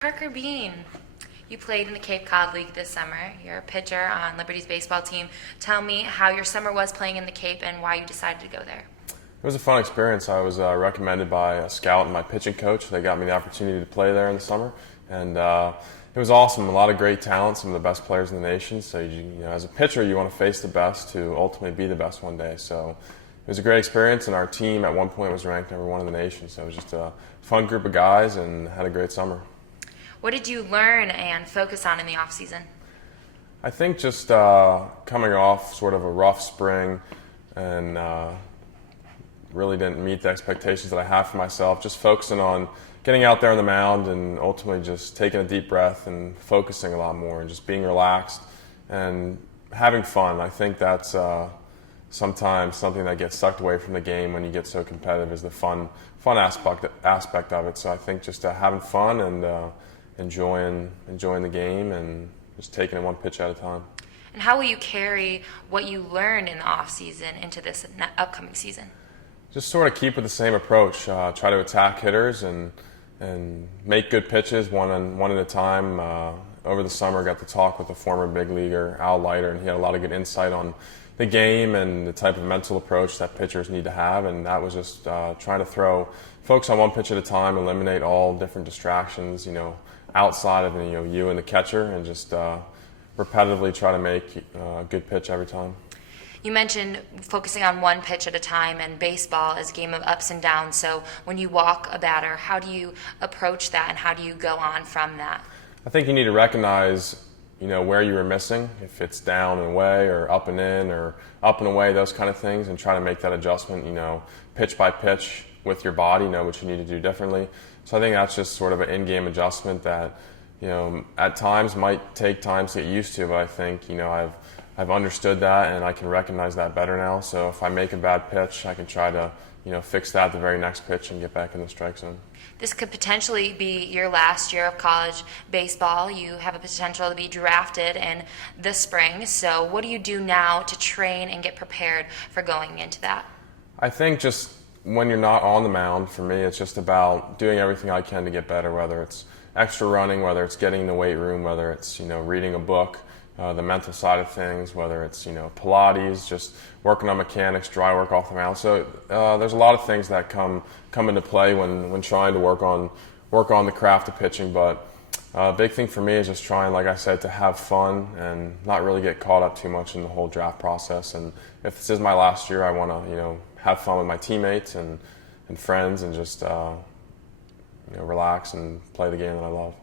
Parker Bean, you played in the Cape Cod League this summer. You're a pitcher on Liberty's baseball team. Tell me how your summer was playing in the Cape and why you decided to go there. It was a fun experience. I was recommended by a scout and my pitching coach. They got me the opportunity to play there in the summer, and it was awesome. A lot of great talent, some of the best players in the nation. So, as a pitcher, you want to face the best to ultimately be the best one day. So, it was a great experience, and our team at one point was ranked #1 in the nation. So, it was just a fun group of guys, and had a great summer. What did you learn and focus on in the off season? I think just coming off sort of a rough spring and really didn't meet the expectations that I had for myself, just focusing on getting out there on the mound and ultimately just taking a deep breath and focusing a lot more and just being relaxed and having fun. I think that's sometimes something that gets sucked away from the game when you get so competitive is the fun aspect of it. So I think just having fun and enjoying the game and just taking it one pitch at a time. And how will you carry what you learned in the off season into this upcoming season? Just sort of keep with the same approach. Try to attack hitters and make good pitches one at a time. Over the summer, got to talk with a former big leaguer, Al Leiter, and he had a lot of good insight on the game and the type of mental approach that pitchers need to have. And that was just trying to focus on one pitch at a time, eliminate all different distractions, outside of you and the catcher, and just repetitively try to make a good pitch every time. You mentioned focusing on one pitch at a time, and baseball is a game of ups and downs. So when you walk a batter, how do you approach that and how do you go on from that? I think you need to recognize where you were missing, if it's down and away or up and in or up and away, those kind of things, and try to make that adjustment, pitch by pitch with your body, know what you need to do differently. So I think that's just sort of an in-game adjustment that, at times might take time to get used to, but I think, I've understood that and I can recognize that better now. So if I make a bad pitch, I can try to, fix that the very next pitch and get back in the strike zone. This could potentially be your last year of college baseball. You have a potential to be drafted in the spring. So what do you do now to train and get prepared for going into that? I think just when you're not on the mound, for me, it's just about doing everything I can to get better, whether it's extra running, whether it's getting in the weight room, whether it's, reading a book, the mental side of things, whether it's, Pilates, just working on mechanics, dry work off the mound. So there's a lot of things that come into play when trying to work on the craft of pitching. But a big thing for me is just trying, like I said, to have fun and not really get caught up too much in the whole draft process. And if this is my last year, I want to, have fun with my teammates and friends and just, relax and play the game that I love.